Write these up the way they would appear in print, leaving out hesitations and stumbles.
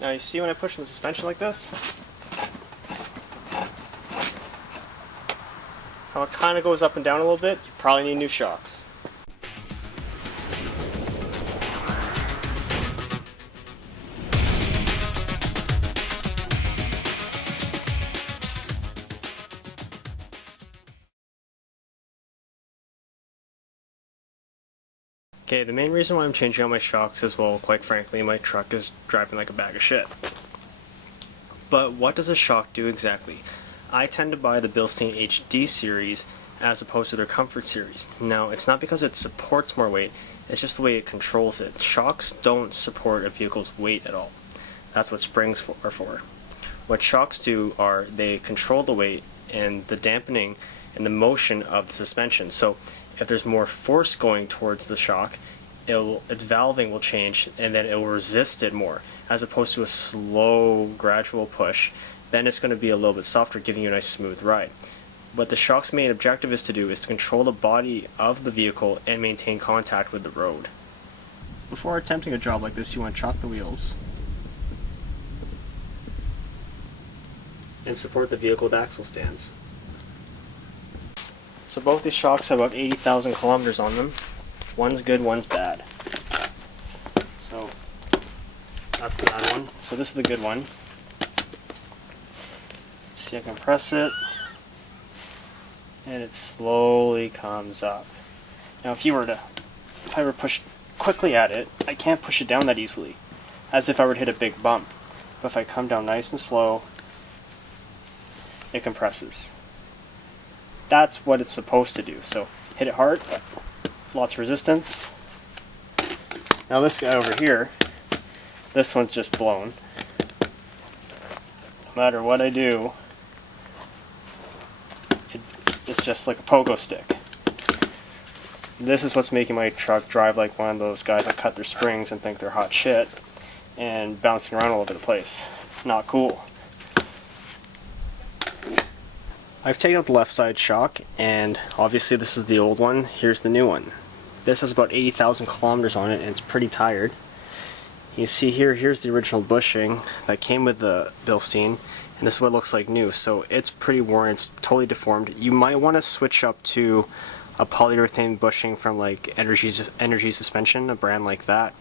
Now you see when I push the suspension like this, how it kind of goes up and down a little bit. You probably need new shocks. Okay, the main reason why I'm changing out my shocks is, well, quite frankly, my truck is driving like a bag of shit. But what does a shock do exactly? I tend to buy the Bilstein HD series as opposed to their Comfort series. Now, it's not because it supports more weight, it's just the way it controls it. Shocks don't support a vehicle's weight at all. That's what springs are for. What shocks do are they control the weight and the dampening and the motion of the suspension. So if there's more force going towards the shock, its valving will change and then it will resist it more, as opposed to a slow, gradual push. Then it's going to be a little bit softer, giving you a nice smooth ride. What the shock's main objective is to do is to control the body of the vehicle and maintain contact with the road. Before attempting a job like this, you want to chock the wheels and support the vehicle with axle stands. So both these shocks have about 80,000 kilometers on them. One's good, one's bad. So that's the bad one. So this is the good one. See, I can press it, and it slowly comes up. Now, if I were to push quickly at it, I can't push it down that easily, as if I were to hit a big bump. But if I come down nice and slow, it compresses. That's what it's supposed to do. So hit it hard, lots of resistance. Now this guy over here, this one's just blown. No matter what I do, it's just like a pogo stick. This is what's making my truck drive like one of those guys that cut their springs and think they're hot shit and bouncing around all over the place. Not cool. I've taken out the left side shock, and obviously this is the old one. Here's the new one. This has about 80,000 kilometers on it, and it's pretty tired. You see here's the original bushing that came with the Bilstein, and this is what it looks like new. So it's pretty worn, it's totally deformed. You might want to switch up to a polyurethane bushing from like Energy Suspension, a brand like that.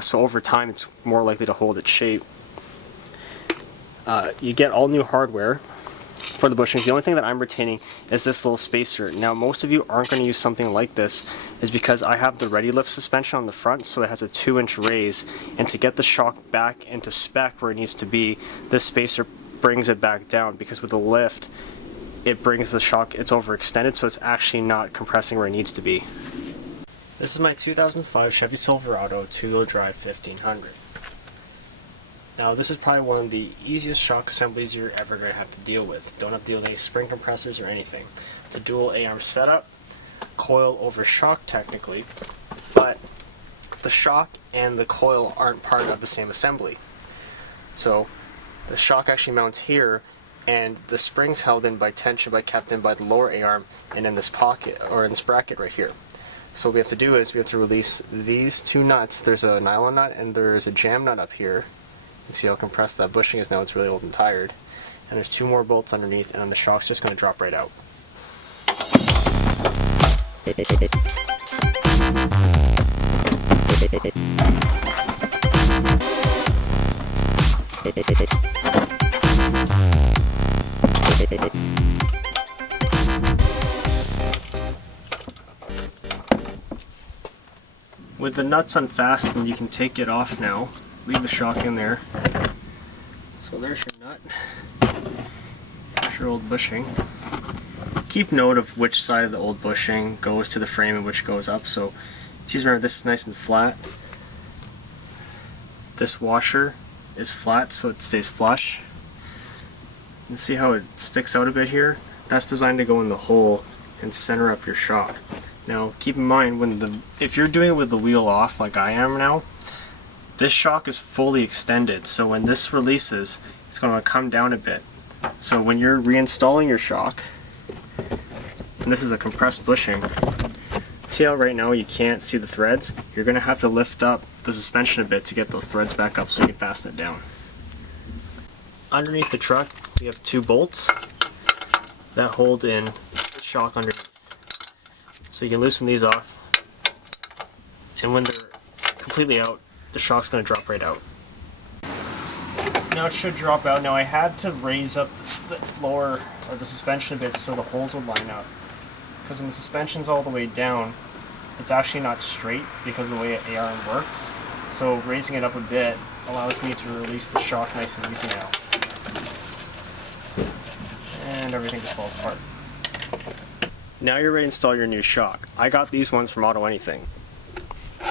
So over time it's more likely to hold its shape. You get all new hardware for the bushings. The only thing that I'm retaining is this little spacer. Now, most of you aren't going to use something like this, is because I have the Ready Lift suspension on the front, so it has a 2-inch raise, and to get the shock back into spec where it needs to be, this spacer brings it back down, because with the lift it brings the shock, it's overextended, so it's actually not compressing where it needs to be. This is my 2005 Chevy Silverado 2-wheel drive 1500. Now, this is probably one of the easiest shock assemblies you're ever going to have to deal with. Don't have to deal with any spring compressors or anything. It's a dual A-arm setup, coil over shock technically, but the shock and the coil aren't part of the same assembly. So the shock actually mounts here, and the spring's held in by tension kept in by the lower A-arm and in this pocket, or in this bracket right here. So what we have to do is we have to release these two nuts. There's a nylon nut and there's a jam nut up here. You can see how compressed that bushing is now. It's really old and tired. And there's 2 more bolts underneath, and then the shock's just going to drop right out. With the nuts unfastened, you can take it off now. Leave the shock in there. So there's your nut. There's your old bushing. Keep note of which side of the old bushing goes to the frame and which goes up. So it's easy to remember, this is nice and flat. This washer is flat, so it stays flush. And see how it sticks out a bit here? That's designed to go in the hole and center up your shock. Now keep in mind, if you're doing it with the wheel off like I am now, this shock is fully extended, so when this releases, it's going to come down a bit. So when you're reinstalling your shock, and this is a compressed bushing, See how right now you can't see the threads? You're going to have to lift up the suspension a bit to get those threads back up so you can fasten it down. Underneath the truck, we have 2 bolts that hold in the shock underneath. So you can loosen these off, and when they're completely out, the shock's going to drop right out. Now it should drop out. Now I had to raise up the lower, or the suspension a bit so the holes would line up. Because when the suspension's all the way down, it's actually not straight because of the way ARM works. So raising it up a bit allows me to release the shock nice and easy now. And everything just falls apart. Now you're ready to install your new shock. I got these ones from Auto Anything.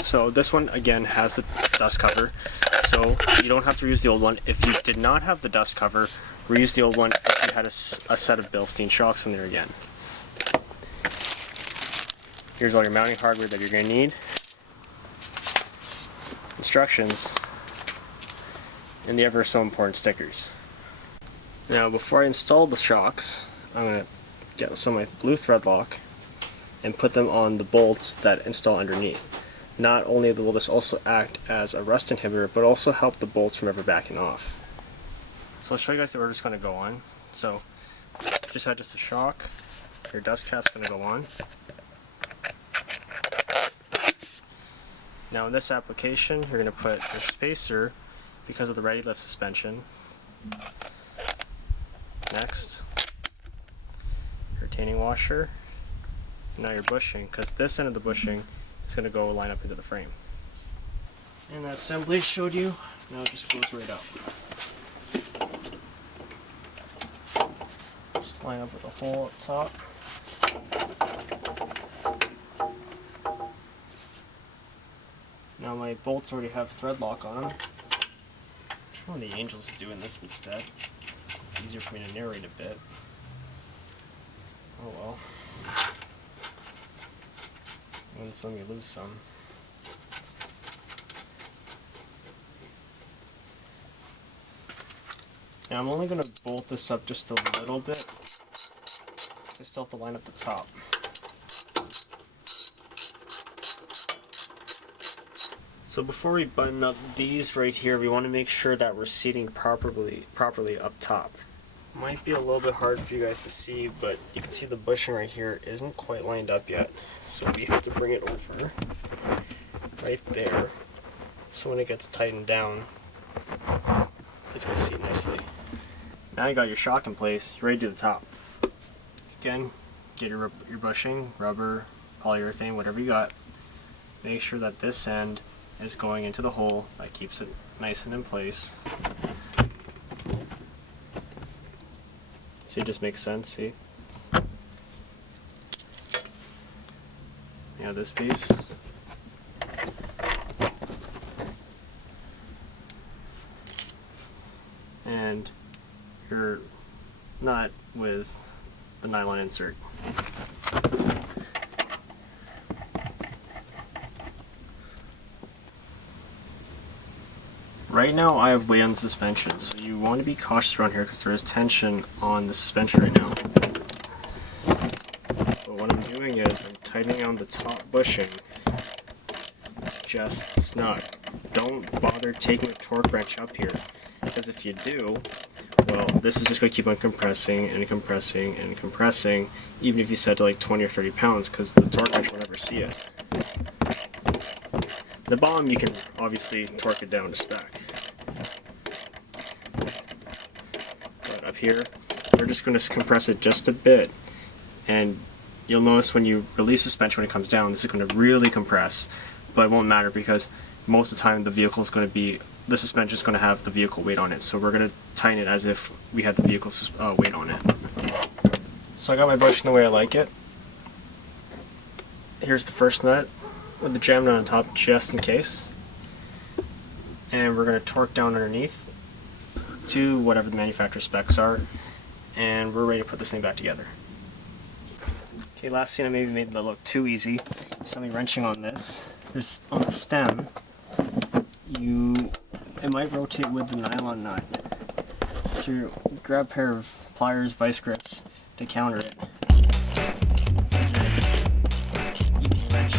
So this one again has the dust cover, so you don't have to reuse the old one. If you did not have the dust cover, reuse the old one if you had a set of Bilstein shocks in there again. Here's all your mounting hardware that you're going to need, instructions, and the ever so important stickers. Now before I install the shocks, I'm going to get some of my blue thread lock and put them on the bolts that install underneath. Not only will this also act as a rust inhibitor, but also help the bolts from ever backing off. So I'll show you guys the order it's going to go on. So just had a shock, your dust cap's going to go on. Now in this application, you're going to put your spacer because of the ready lift suspension. Next, your retaining washer. Now your bushing, because this end of the bushing is going to go line up into the frame. And that assembly I showed you, now it just goes right up. Just line up with a hole up top. Now my bolts already have thread lock on them. Which one of the angels is doing this instead? Easier for me to narrate a bit. Oh well. Win some, you lose some. Now I'm only going to bolt this up just a little bit. I still have to line up the top. So before we button up these right here, we want to make sure that we're seating properly up top. Might be a little bit hard for you guys to see, but you can see the bushing right here isn't quite lined up yet. So we have to bring it over right there. So when it gets tightened down, it's going to seat nicely. Now you got your shock in place, you're ready to do the top. Again, get your bushing, rubber, polyurethane, whatever you got. Make sure that this end is going into the hole. That keeps it nice and in place. See, it just makes sense, see? Yeah, this piece. And your nut with the nylon insert. Right now I have weight on the suspension, so you want to be cautious around here because there is tension on the suspension right now. But what I'm doing is I'm tightening on the top bushing just snug. Don't bother taking a torque wrench up here, because if you do, well, this is just going to keep on compressing and compressing and compressing, even if you set to like 20 or 30 pounds, because the torque wrench will never see it. The bottom you can obviously torque it down to spec. But up here, we're just going to compress it just a bit, and you'll notice when you release suspension when it comes down, this is going to really compress, but it won't matter because most of the time the suspension is going to have the vehicle weight on it, so we're going to tighten it as if we had the vehicle's weight on it. So I got my bushing the way I like it. Here's the first nut with the jam nut on top just in case, and we're going to torque down underneath to whatever the manufacturer specs are, and we're ready to put this thing back together. Okay, last thing I maybe made that look too easy. So I'm wrenching on this. This on the stem, it might rotate with the nylon nut. So you grab a pair of pliers, vice grips to counter it. You can wrench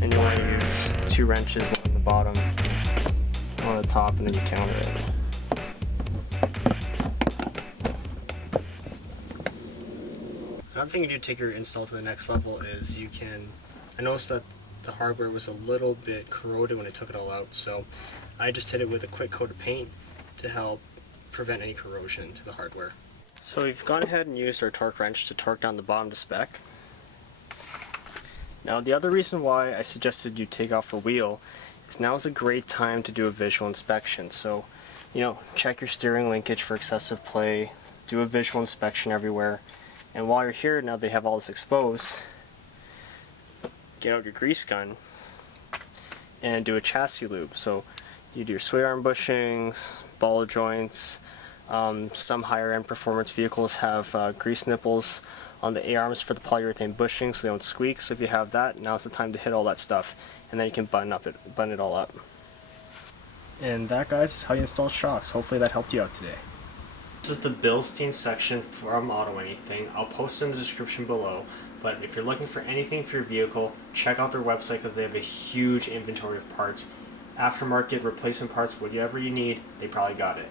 And you want to use 2 wrenches, one on the bottom, one on the top, and then you counter it. Another thing you do to take your install to the next level is you can, I noticed that the hardware was a little bit corroded when I took it all out, so I just hit it with a quick coat of paint to help prevent any corrosion to the hardware. So we've gone ahead and used our torque wrench to torque down the bottom to spec. Now the other reason why I suggested you take off the wheel is now is a great time to do a visual inspection. So, check your steering linkage for excessive play, do a visual inspection everywhere, and while you're here, now they have all this exposed, get out your grease gun and do a chassis lube. So you do your sway arm bushings, ball joints. Some higher end performance vehicles have grease nipples on the A-arms for the polyurethane bushings so they don't squeak. So if you have that, now's the time to hit all that stuff, and then you can button it all up. And that, guys, is how you install shocks. Hopefully that helped you out today. This is the Bilstein section from Auto Anything. I'll post it in the description below, but if you're looking for anything for your vehicle, check out their website because they have a huge inventory of parts. Aftermarket, replacement parts, whatever you need, they probably got it.